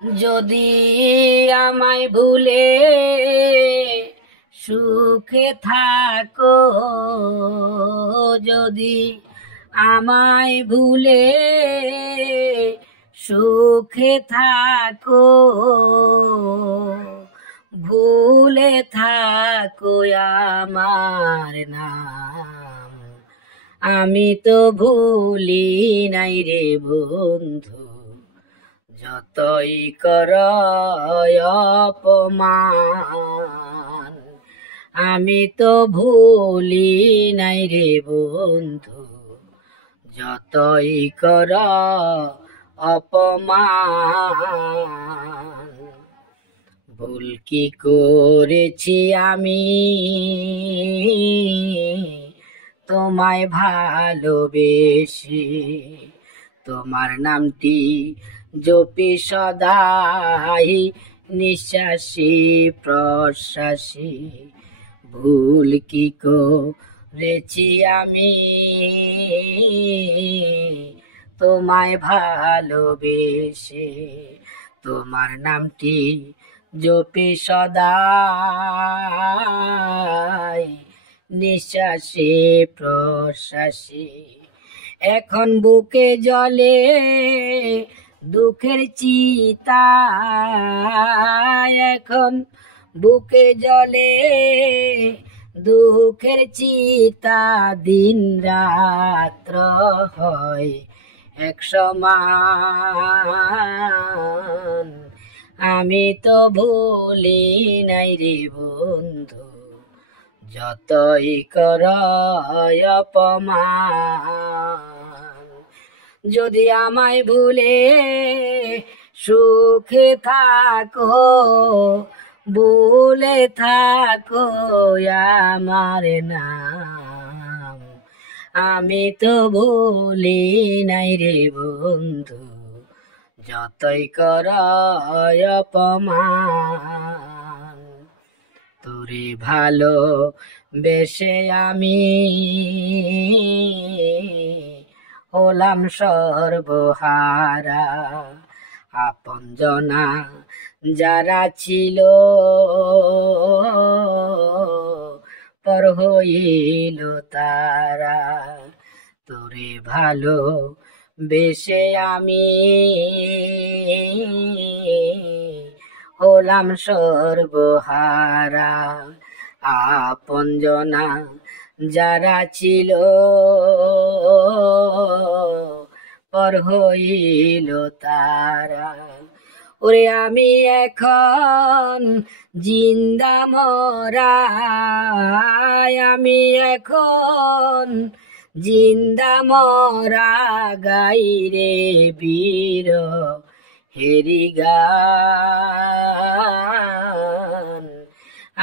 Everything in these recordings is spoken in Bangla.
যদি আমায় ভুলে সুখে থাকো, যদি আমায় ভুলে সুখে থাকো, ভুলে থাকো আমার নাম, আমি তো ভুলি নাই রে বন্ধু, যতই কর অপমান, আমি তো ভুলি নাই রে বন্ধু, যতই কর অপমান। ভুল কি করেছি আমি তোমায় ভালোবেসে, তোমার নামটি জপি সদাই নিঃশ্বাসে প্রশ্বাসে। ভুল কি করেছি আমি তোমায় ভালোবেসে, তোমার নামটি জপি সদাই নিঃশ্বাসে প্রশ্বাসে। এখন বুকে জ্বলে দুঃখের চিতা, এখন বুকে জ্বলে দুঃখের চিতা, দিন রাত্র হয় এক সমান, আমি তো ভুলি নাই রে বন্ধু, যতই কর অপমান। যদি আমায় ভুলে সুখে থাকো, ভুলে থাকো আমার নাম, আমি তো ভুলি নাই রে বন্ধু, যতই কর অপমান। তোরে ভালো বেশে আমি হলাম সর্বহারা, আপন জনা যারা ছিল পর হইল তারা। তোরে ভালো বেশে আমি হলাম সর্বহারা, আপন জনা যারা ছিল পর হইল তারা। ওরে আমি এখন জিন্দা মরা, আমি এখন জিন্দা মরা, গাই রে বীর হেরি গান,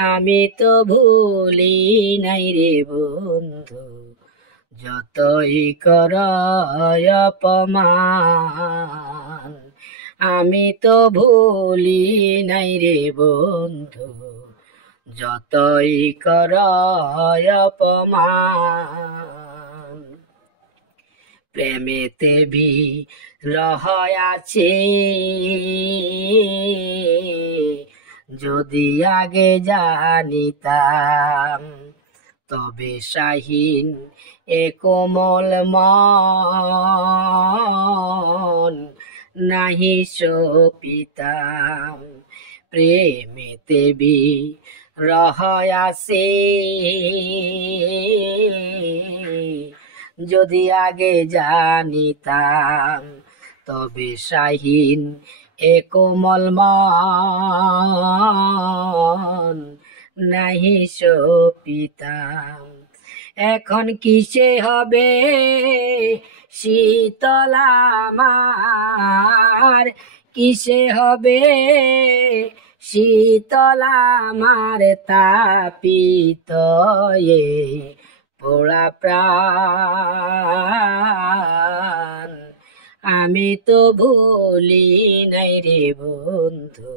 আমি তো ভুলি নাই রে বন্ধু, যতই কর অপমান, আমি তো ভুলি নাই রে বন্ধু, যতই কর অপমান। প্রেমেতে বিরহ আছে, যদি আগে জানিতাম, তবে শাহীন এ কোমল মন নাহি সপিতাম। প্রেমেতে বিরহ আছে, যদি আগে জানিতাম, তবে শাহীন এ কোমল মন নাহি সপিতাম। এখন কিসে হবে শীতল আমার, কিসে হবে শীতল আমার, তাপিত এ পোড়া প্রাণ, আমি তো ভুলি নাই রে বন্ধু,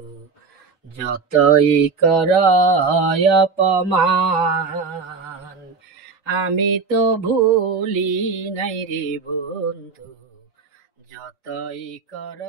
যতই কর অপমান, আমি তো ভুলি নাই রে বন্ধু, যতই কর